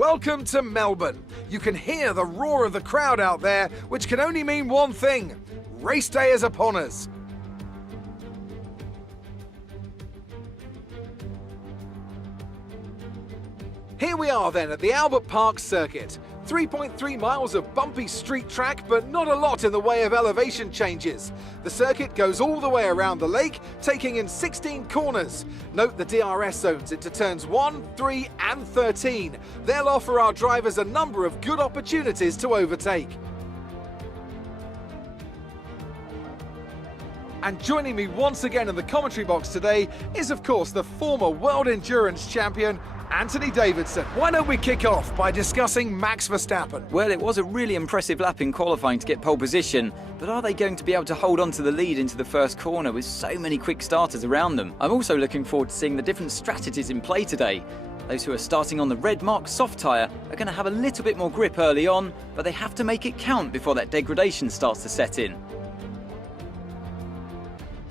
Welcome to Melbourne. You can hear the roar of the crowd out there, which can only mean one thing. Race day is upon us. Here we are then at the Albert Park circuit. 3.3 miles of bumpy street track, but not a lot in the way of elevation changes. The circuit goes all the way around the lake, taking in 16 corners. Note the DRS zones into turns 1, 3 and 13. They'll offer our drivers a number of good opportunities to overtake. And joining me once again in the commentary box today is of course the former World Endurance Champion, Anthony Davidson. Why don't we kick off by discussing Max Verstappen? Well, it was a really impressive lap in qualifying to get pole position, but are they going to be able to hold on to the lead into the first corner with so many quick starters around them? I'm also looking forward to seeing the different strategies in play today. Those who are starting on the red mark soft tyre are going to have a little bit more grip early on, but they have to make it count before that degradation starts to set in.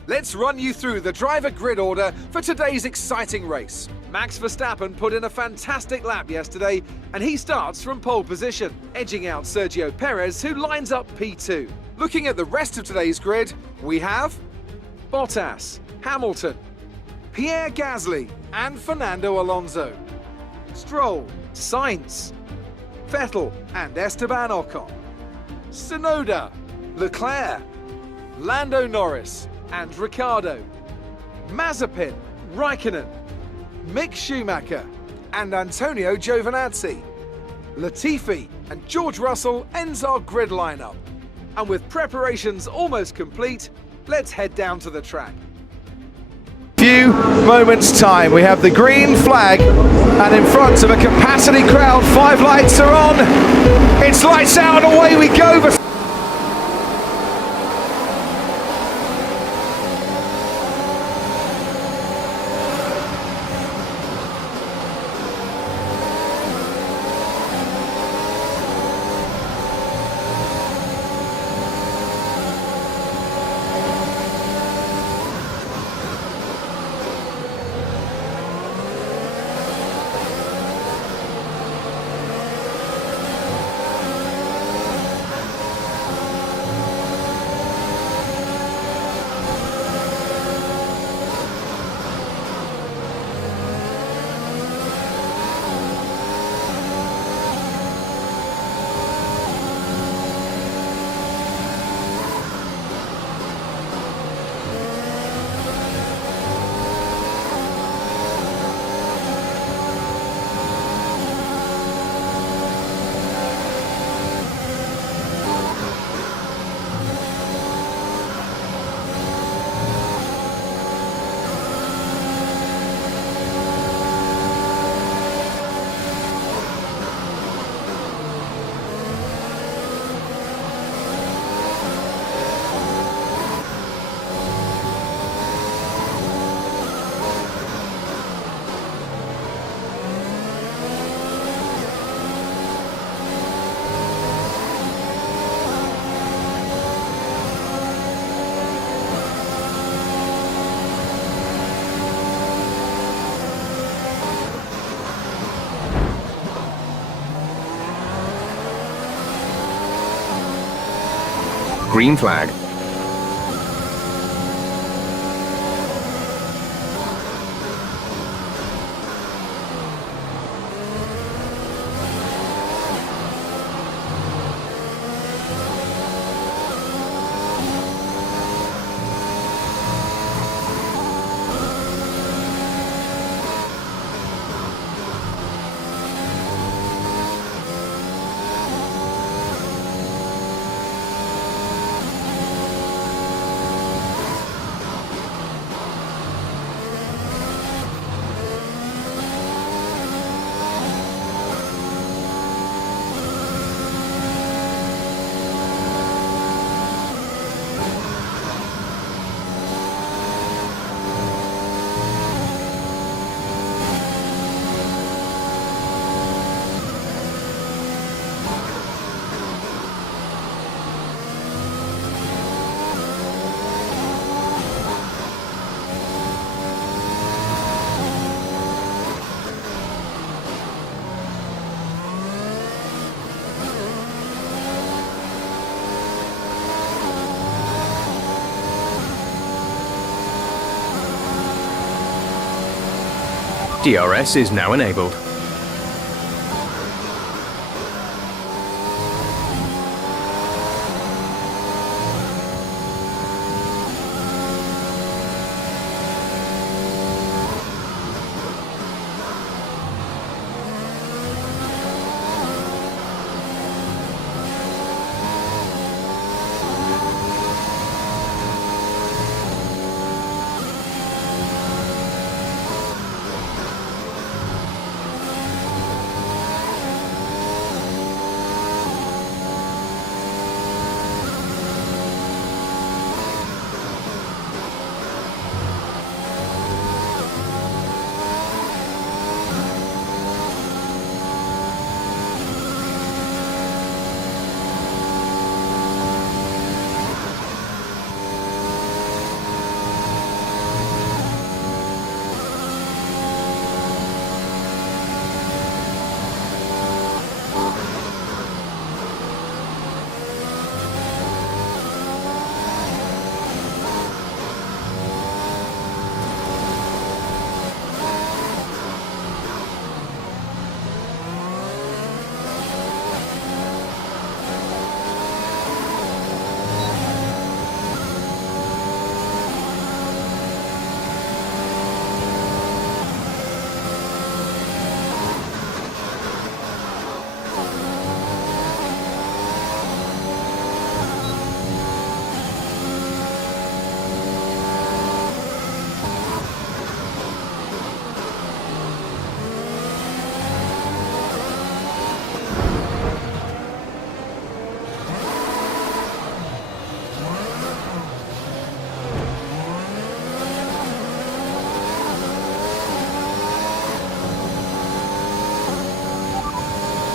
Let's run you through the driver grid order for today's exciting race. Max Verstappen put in a fantastic lap yesterday, and he starts from pole position, edging out Sergio Perez, who lines up P2. Looking at the rest of today's grid, we have Bottas, Hamilton, Pierre Gasly and Fernando Alonso, Stroll, Sainz, Vettel and Esteban Ocon, Tsunoda, Leclerc, Lando Norris and Ricciardo, Mazepin, Raikkonen, Mick Schumacher and Antonio Giovinazzi. Latifi and George Russell ends our grid lineup. And with preparations almost complete, let's head down to the track. Few moments time, we have the green flag, and in front of a capacity crowd, 5 lights are on. It's lights out and away we go. Green flag. DRS is now enabled.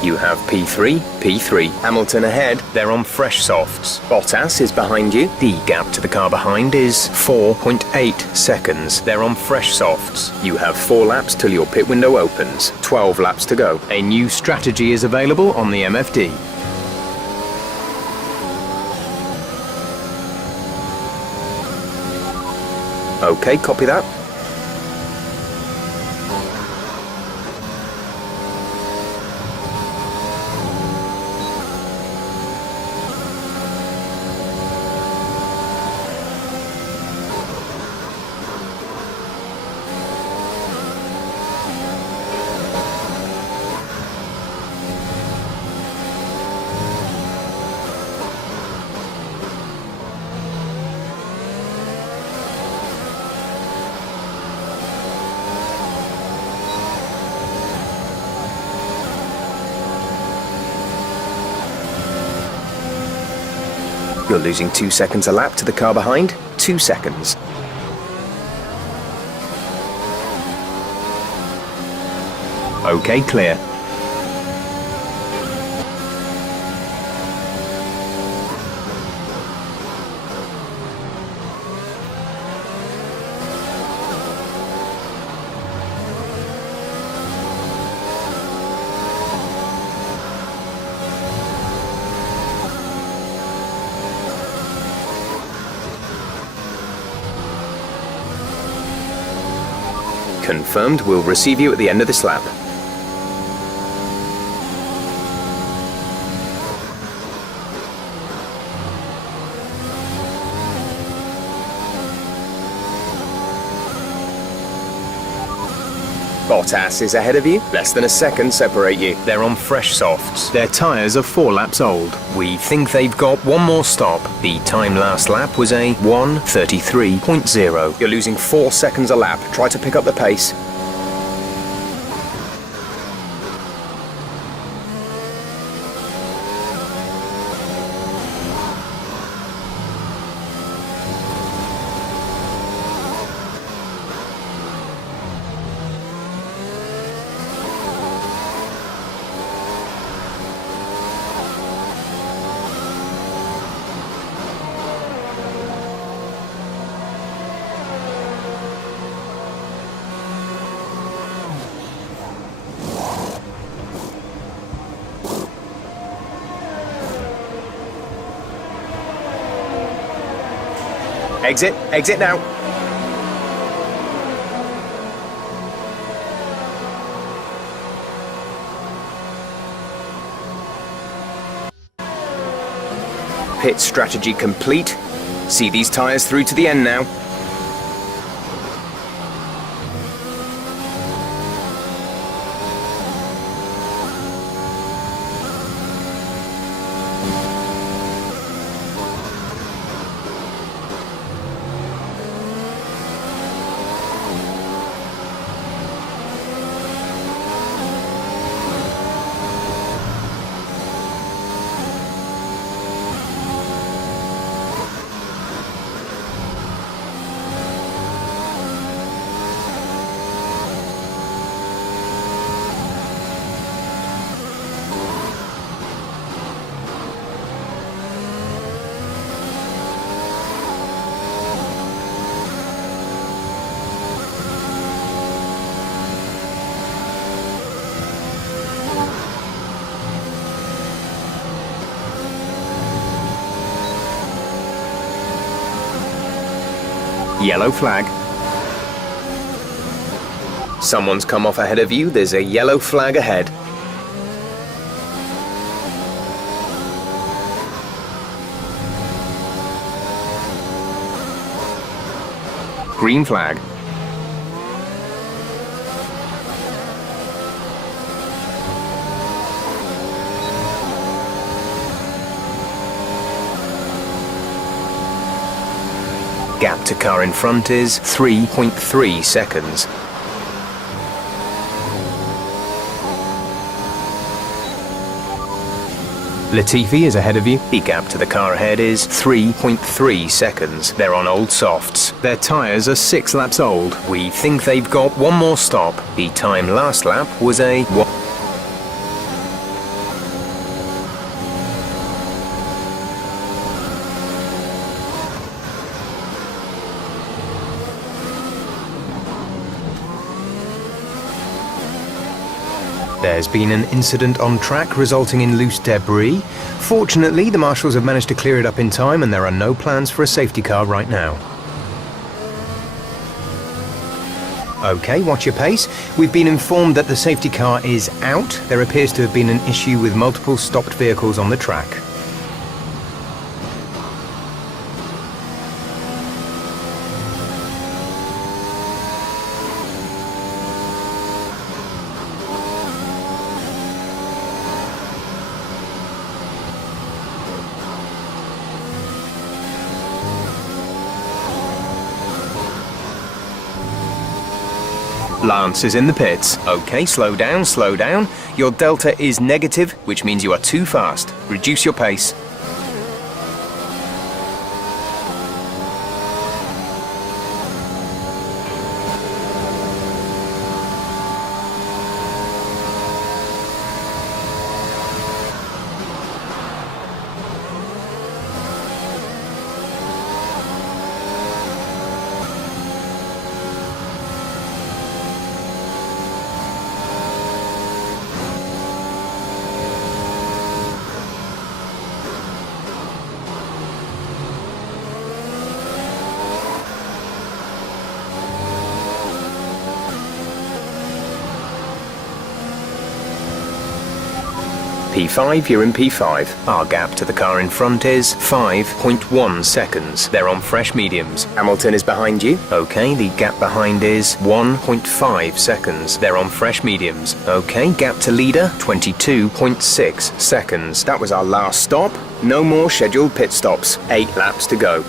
You have P3, P3. Hamilton ahead, they're on fresh softs. Bottas is behind you. The gap to the car behind is 4.8 seconds. They're on fresh softs. You have 4 laps till your pit window opens. 12 laps to go. A new strategy is available on the MFD. Okay, copy that. You're losing 2 seconds a lap to the car behind. 2 seconds. Okay, clear. Confirmed, we'll receive you at the end of this lap. Bottas is ahead of you. Less than a second separate you. They're on fresh softs. Their tyres are 4 laps old. We think they've got one more stop. The time last lap was a 1:33.0. You're losing 4 seconds a lap. Try to pick up the pace. Exit now. Pit strategy complete. See these tyres through to the end now. Yellow flag. Someone's come off ahead of you. There's a yellow flag ahead. Green flag. Gap to car in front is 3.3 seconds. Latifi is ahead of you. The gap to the car ahead is 3.3 seconds. They're on old softs. Their tyres are 6 laps old. We think they've got one more stop. The time last lap was a There's been an incident on track resulting in loose debris. Fortunately, the marshals have managed to clear it up in time and there are no plans for a safety car right now. Okay, watch your pace. We've been informed that the safety car is out. There appears to have been an issue with multiple stopped vehicles on the track. Lance is in the pits. Okay, slow down, slow down. Your delta is negative, which means you are too fast. Reduce your pace. P5, you're in P5. Our gap to the car in front is 5.1 seconds. They're on fresh mediums. Hamilton is behind you. Okay, the gap behind is 1.5 seconds. They're on fresh mediums. Okay, gap to leader, 22.6 seconds. That was our last stop. No more scheduled pit stops. 8 laps to go.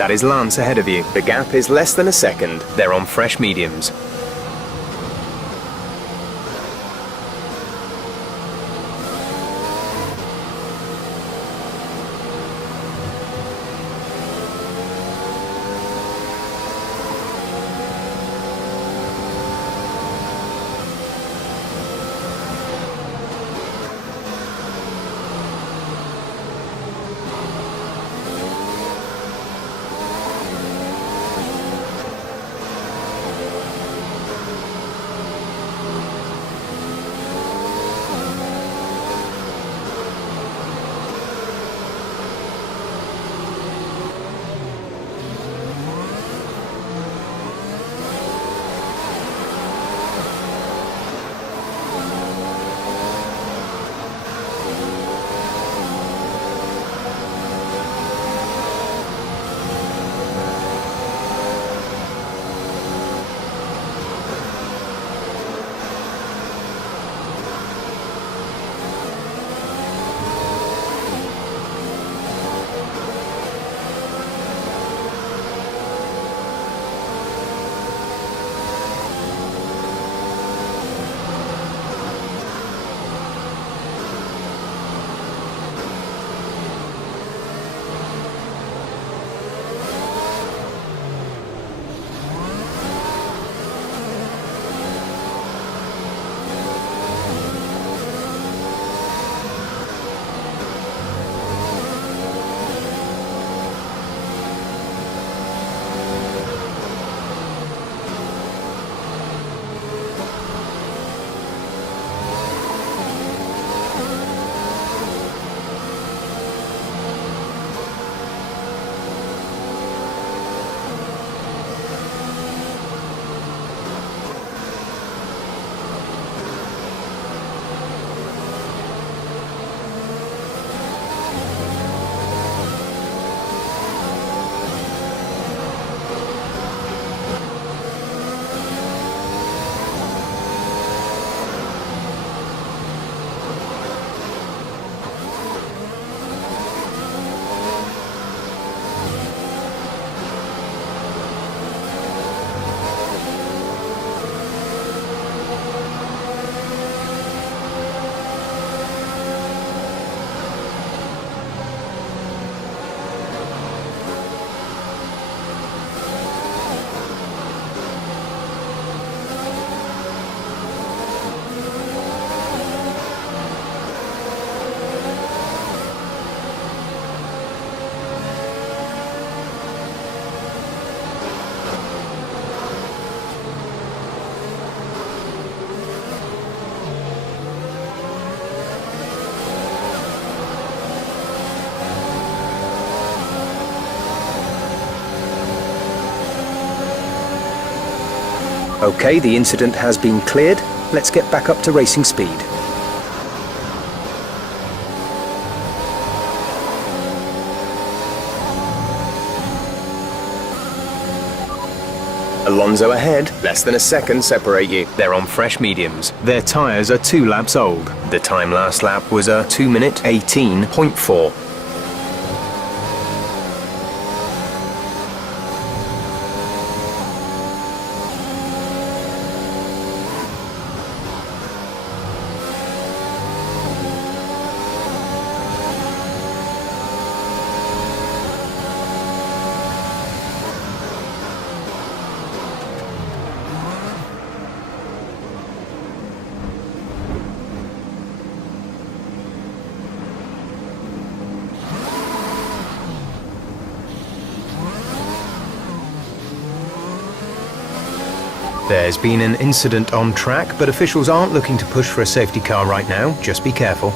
That is Lance ahead of you. The gap is less than a second. They're on fresh mediums. Okay, the incident has been cleared. Let's get back up to racing speed. Alonso ahead, less than a second separate you. They're on fresh mediums. Their tyres are 2 laps old. The time last lap was a 2-minute 18.4. There's been an incident on track, but officials aren't looking to push for a safety car right now. Just be careful.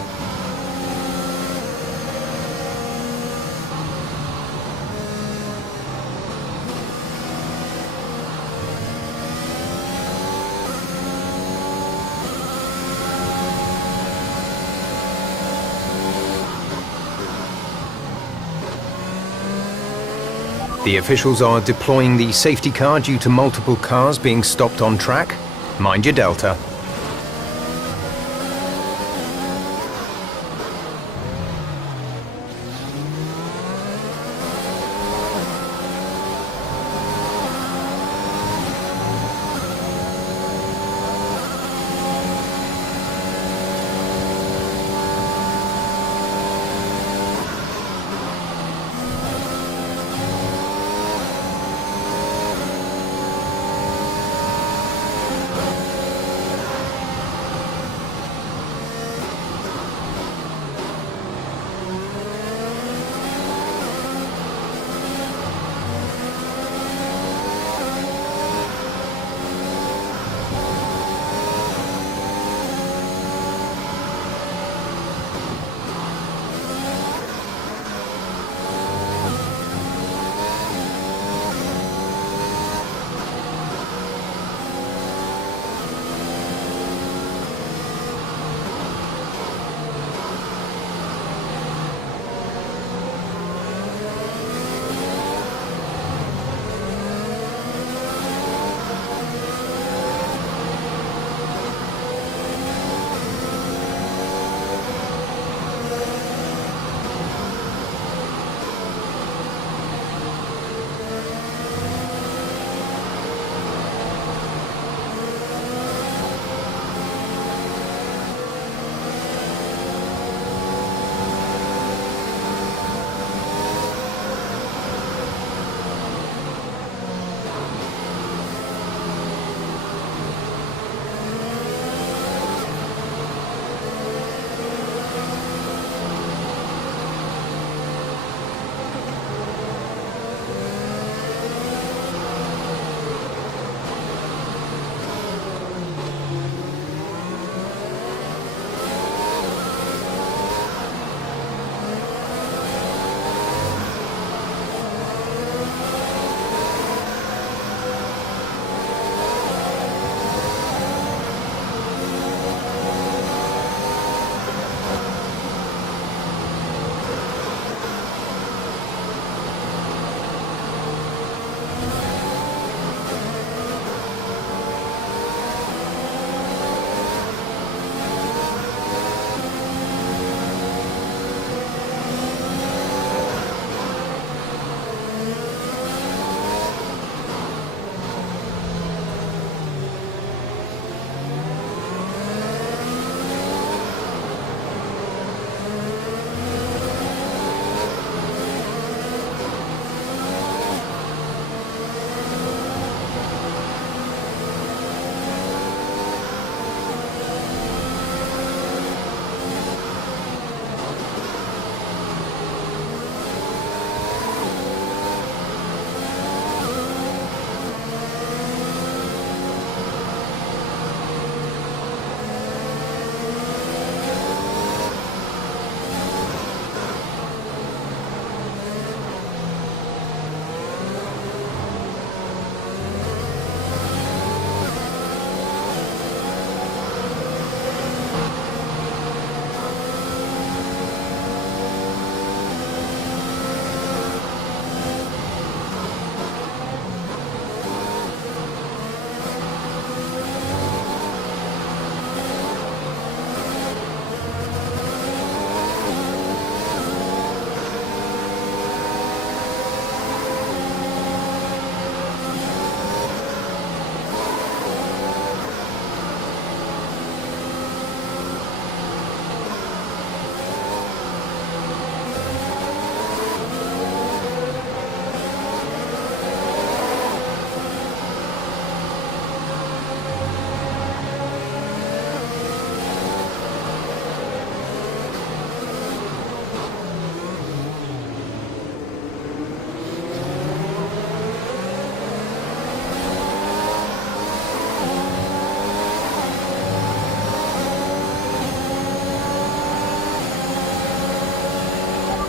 The officials are deploying the safety car due to multiple cars being stopped on track. Mind your delta.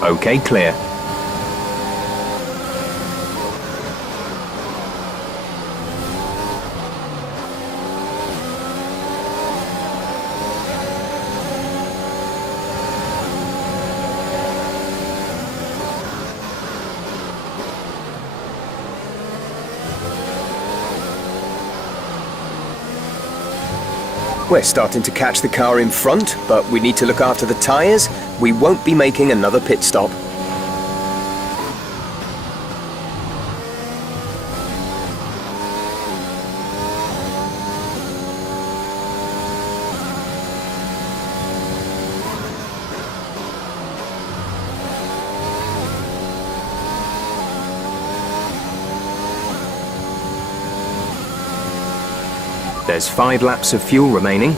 OK, clear. We're starting to catch the car in front, but we need to look after the tyres. We won't be making another pit stop. There's 5 laps of fuel remaining.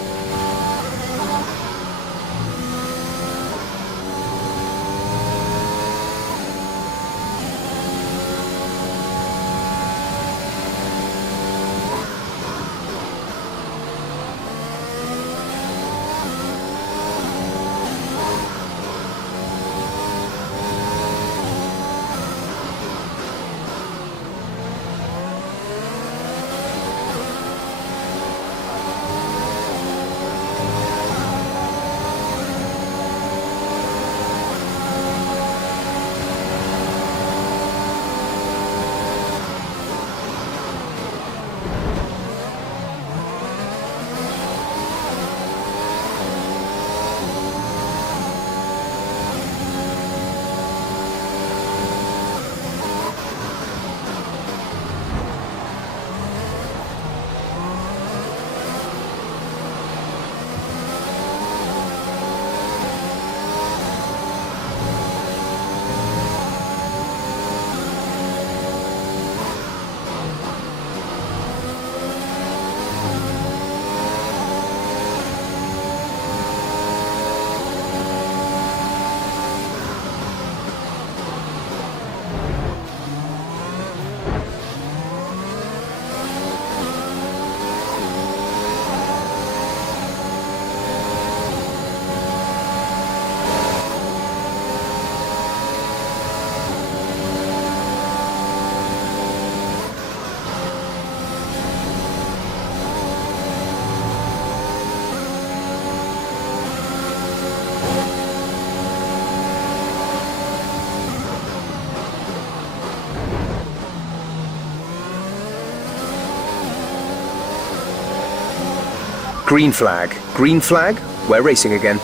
Green flag. Green flag? We're racing again.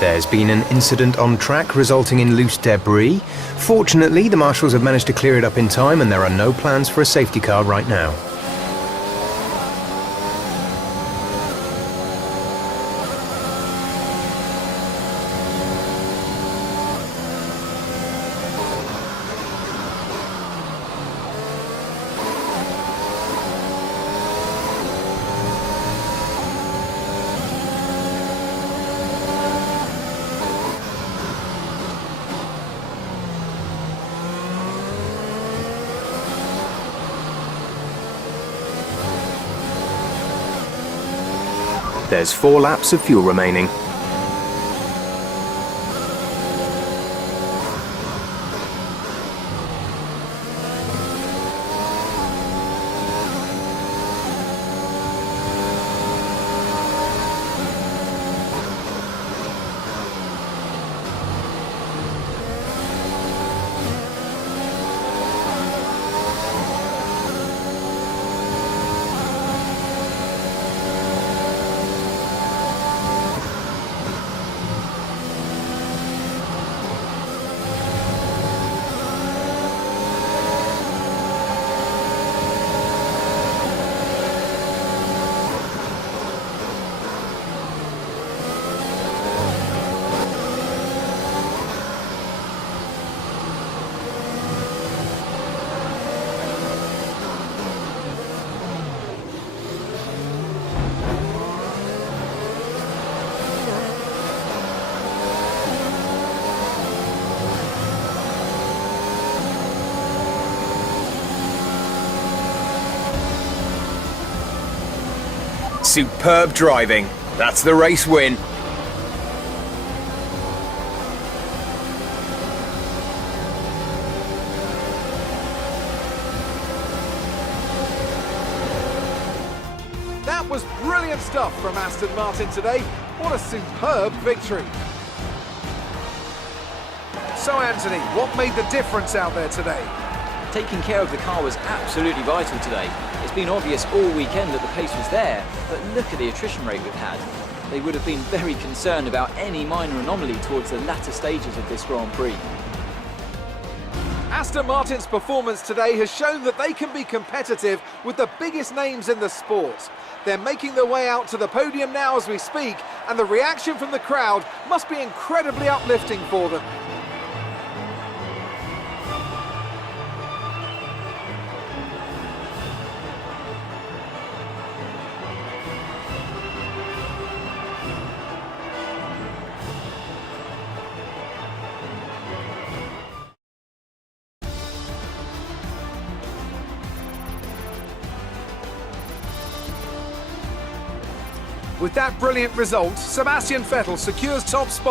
There's been an incident on track resulting in loose debris. Fortunately, the marshals have managed to clear it up in time and there are no plans for a safety car right now. There's 4 laps of fuel remaining. Superb driving. That's the race win. was brilliant stuff from Aston Martin today. What a superb victory. So Anthony, what made the difference out there today? Taking care of the car was absolutely vital today. It's been obvious all weekend that the pace was there, but look at the attrition rate we've had. They would have been very concerned about any minor anomaly towards the latter stages of this Grand Prix. Aston Martin's performance today has shown that they can be competitive with the biggest names in the sport. They're making their way out to the podium now as we speak, and the reaction from the crowd must be incredibly uplifting for them. With that brilliant result, Sebastian Vettel secures top spot.